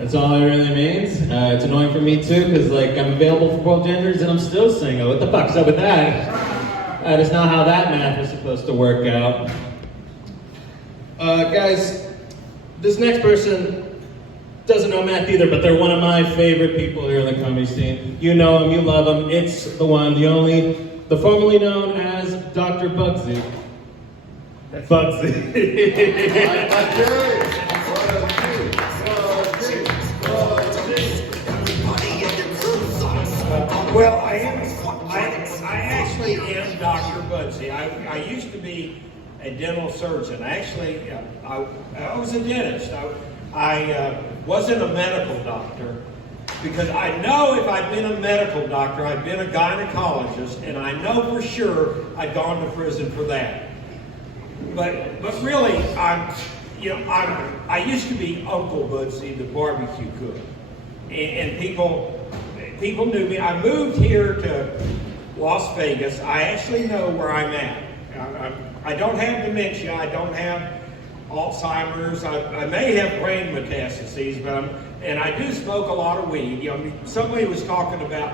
That's all it really means. It's annoying for me too, because like I'm available for both genders and I'm still single. What the fuck's up with that? That is not how that math is supposed to work out. Guys, this next person doesn't know math either, but they're one of my favorite people here in the comedy scene. You know him, you love him. It's the one, the only, the formerly known as Dr. Budsy. Well, I actually am Dr. Budsy. I used to be a dental surgeon. Actually, I was a dentist. I wasn't a medical doctor because I know if I'd been a medical doctor, I'd been a gynecologist, and I know for sure I'd gone to prison for that. But really, I used to be Uncle Budsy, the barbecue cook, and people knew me. I moved here to Las Vegas. I actually know where I'm at. I don't have dementia. I don't have Alzheimer's. I may have brain metastases, and I do smoke a lot of weed. Somebody was talking about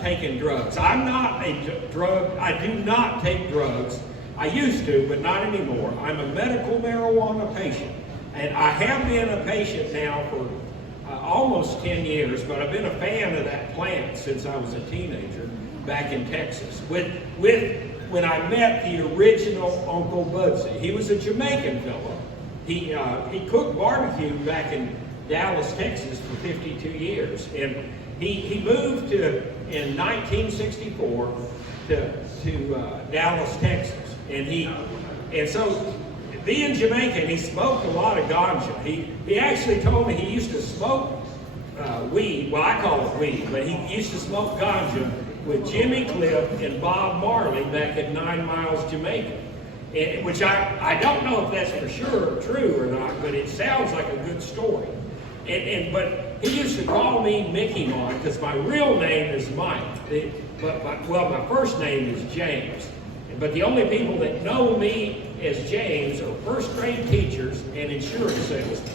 taking drugs. I'm not a drug. I do not take drugs. I used to, but not anymore. I'm a medical marijuana patient, and I have been a patient now for almost 10 years, but I've been a fan of that plant since I was a teenager back in Texas. When I met the original Uncle Budsy, he was a Jamaican fellow. He cooked barbecue back in Dallas, Texas for 52 years, and he moved in 1964 to Dallas, Texas. And so, being Jamaican, he smoked a lot of ganja. He actually told me he used to smoke weed. Well, I call it weed, but he used to smoke ganja with Jimmy Cliff and Bob Marley back at 9 Miles, Jamaica. Which I don't know if that's for sure true or not, but it sounds like a good story. But he used to call me Mickey Mon because my real name is Mike. My first name is James. But the only people that know me as James are first grade teachers and insurance salesmen.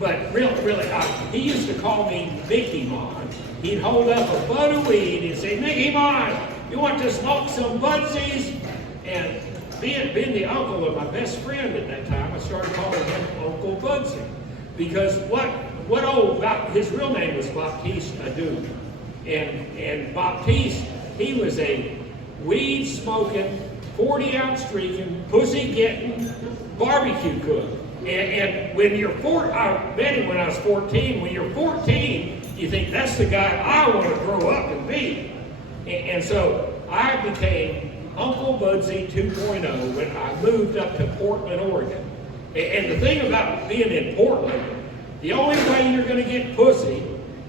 But really, he used to call me Mickey Mon. He'd hold up a bud of weed and say, "Mickey Mon, you want to smoke some Budsies?" And being the uncle of my best friend at that time, I started calling him Uncle Budsy. Because his real name was Baptiste Adu. And Baptiste, he was a weed-smoking, 40-ounce drinking, pussy-getting barbecue cook. And when you're I met him when I was 14. When you're 14, you think, that's the guy I want to grow up and be. And so I became Uncle Budsy 2.0 when I moved up to Portland, Oregon. And the thing about being in Portland, the only way you're going to get pussy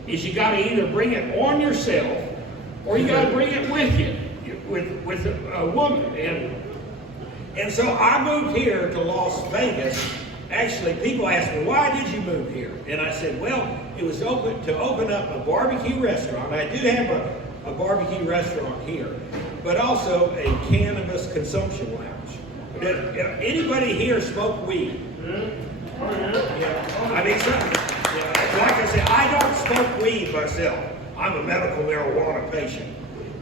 is you got to either bring it on yourself or you got to bring it with you, with a woman. And so I moved here to Las Vegas. Actually, people ask me, why did you move here? And I said, well, it was to open up a barbecue restaurant. I do have a barbecue restaurant here, but also a cannabis consumption lounge. Anybody here smoke weed? Yeah. I mean, like I said, I don't smoke weed myself. I'm a medical marijuana patient,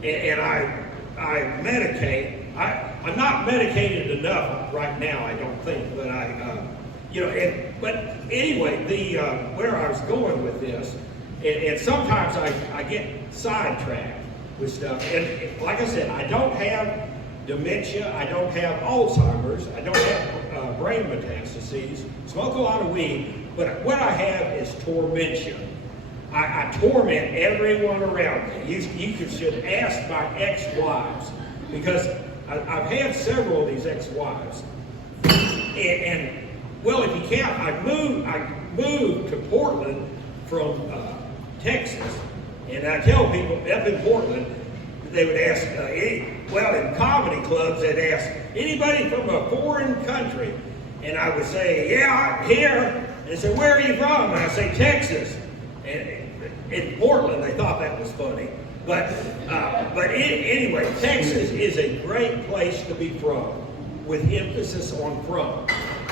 and I medicate. I'm not medicated enough right now, I don't think, but but anyway, where I was going with this, and sometimes I get sidetracked with stuff, and like I said, I don't have dementia, I don't have Alzheimer's, I don't have brain metastases, smoke a lot of weed, but what I have is tormentia. I torment everyone around me. You should ask my ex-wives, because I've had several of these ex-wives. And well, if you count, I moved to Portland from Texas. And I tell people up in Portland, they would ask, in comedy clubs, they'd ask, anybody from a foreign country? And I would say, yeah, I'm here. And they say, where are you from? And I say, Texas. And in Portland, they thought that was funny. But anyway, Texas is a great place to be from, with emphasis on from.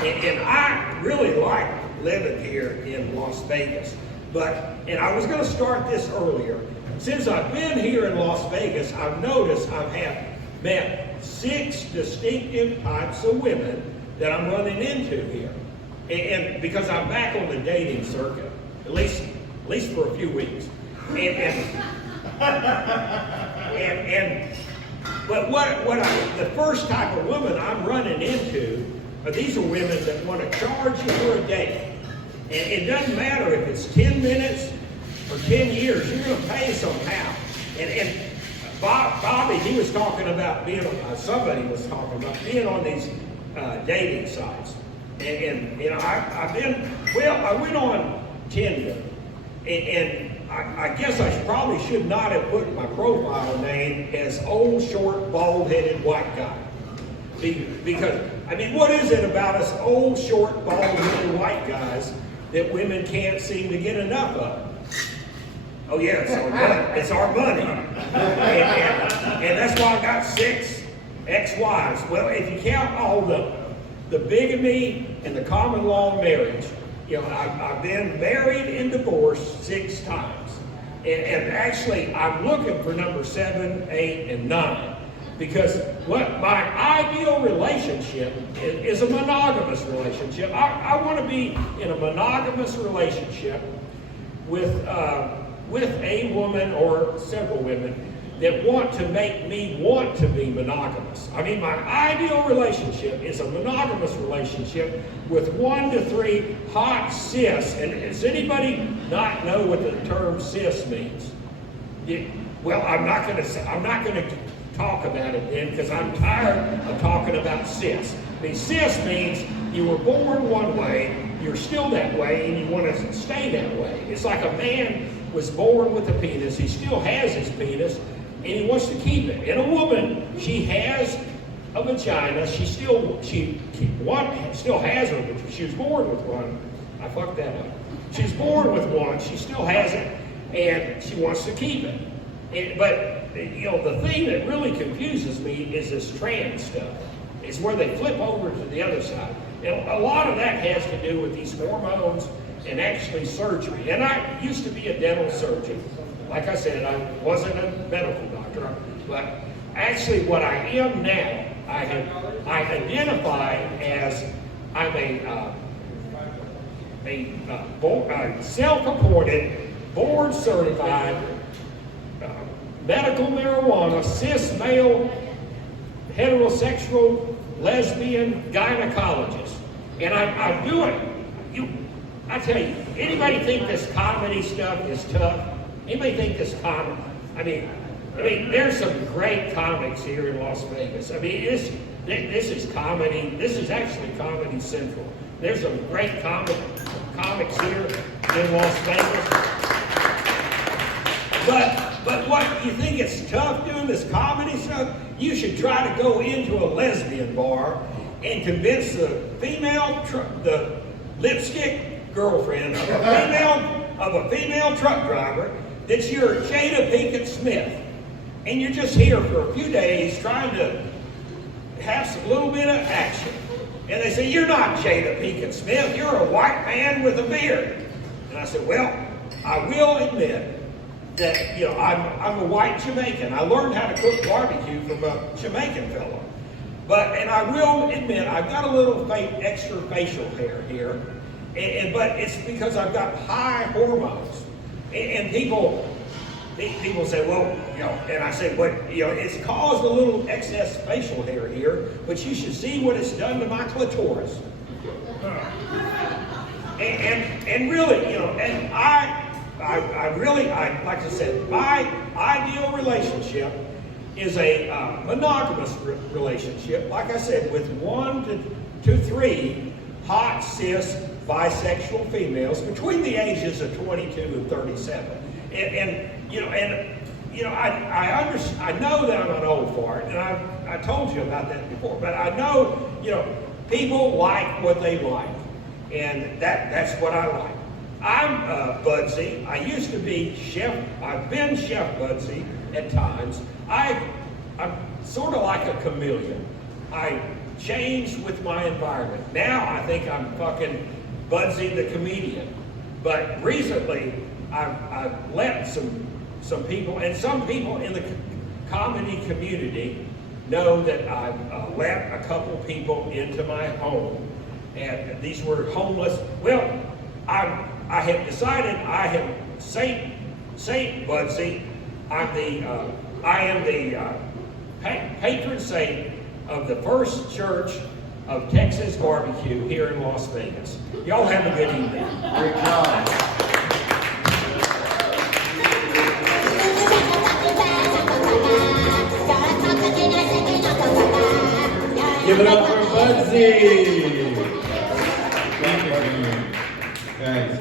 And I really like living here in Las Vegas. And I was going to start this earlier. Since I've been here in Las Vegas, I've noticed I have met 6 distinctive types of women that I'm running into here. And because I'm back on the dating circuit, at least for a few weeks. But the first type of woman I'm running into are these are women that want to charge you for a date. And it doesn't matter if it's 10 minutes or 10 years, you're going to pay somehow. And Bobby, he was talking about being, somebody was talking about being on these dating sites. And you know, I went on Tinder, and I guess I probably should not have put my profile name as old, short, bald-headed white guy. Because, I mean, what is it about us old, short, bald-headed white guys that women can't seem to get enough of? Oh yeah, it's our money. And that's why I got 6 ex-wives. Well, if you count all the bigamy and the common law marriage, you know, I've been married and divorced 6 times. And actually, I'm looking for number 7, 8, and 9. Because what my ideal relationship is a monogamous relationship. I want to be in a monogamous relationship with a woman or several women that want to make me want to be monogamous. I mean, my ideal relationship is a monogamous relationship with 1 to 3 hot cis. And does anybody not know what the term cis means? Well, I'm not going to talk about it then because I'm tired of talking about cis. I mean, cis means you were born one way, you're still that way, and you want to stay that way. It's like a man was born with a penis, he still has his penis, and he wants to keep it. And a woman, she has a vagina, she still has her, but she was born with one. I fucked that up. She's born with one, she still has it, and she wants to keep it. But you know, the thing that really confuses me is this trans stuff. It's where they flip over to the other side. And a lot of that has to do with these hormones and actually surgery. And I used to be a dental surgeon. Like I said, I wasn't a medical doctor, but actually what I am now, I identify as I'm a self-appointed, board-certified medical marijuana, cis male, heterosexual, lesbian gynecologist. And I'm doing it. I tell you, anybody think this comedy stuff is tough? Anybody think this comedy? I mean, there's some great comics here in Las Vegas. I mean, this is comedy. This is actually Comedy Central. There's some great comics here in Las Vegas. But what, you think it's tough doing this comedy stuff? You should try to go into a lesbian bar and convince the lipstick girlfriend of a female truck driver that you're Jada Pinkett Smith. And you're just here for a few days trying to have some little bit of action. And they say, you're not Jada Pinkett Smith, you're a white man with a beard. And I said, well, I will admit that, you know, I'm a white Jamaican. I learned how to cook barbecue from a Jamaican fellow. And I will admit, I've got a little extra facial hair here. But it's because I've got high hormones. And people say, well, you know, and I say, but, you know, it's caused a little excess facial hair here, but you should see what it's done to my clitoris. And really, you know, and I really, like I said, my ideal relationship is a monogamous relationship, like I said, with 1 to 3 hot, cis, bisexual females between the ages of 22 and 37. I know that I'm an old fart, and I told you about that before, but I know, you know, people like what they like, and that's what I like. I'm Budsy. I used to be Chef. I've been Chef Budsy at times. I'm sort of like a chameleon. I change with my environment. Now I think I'm fucking Budsy the comedian. But recently, I've let some people, and some people in the comedy community know that I've let a couple people into my home, and these were homeless. Well, I have decided I am Saint Budsy. I am the patron saint of the First Church of Texas Barbecue here in Las Vegas. Y'all have a good evening. Great job. Give it up for Budsy. Thank you. Thanks.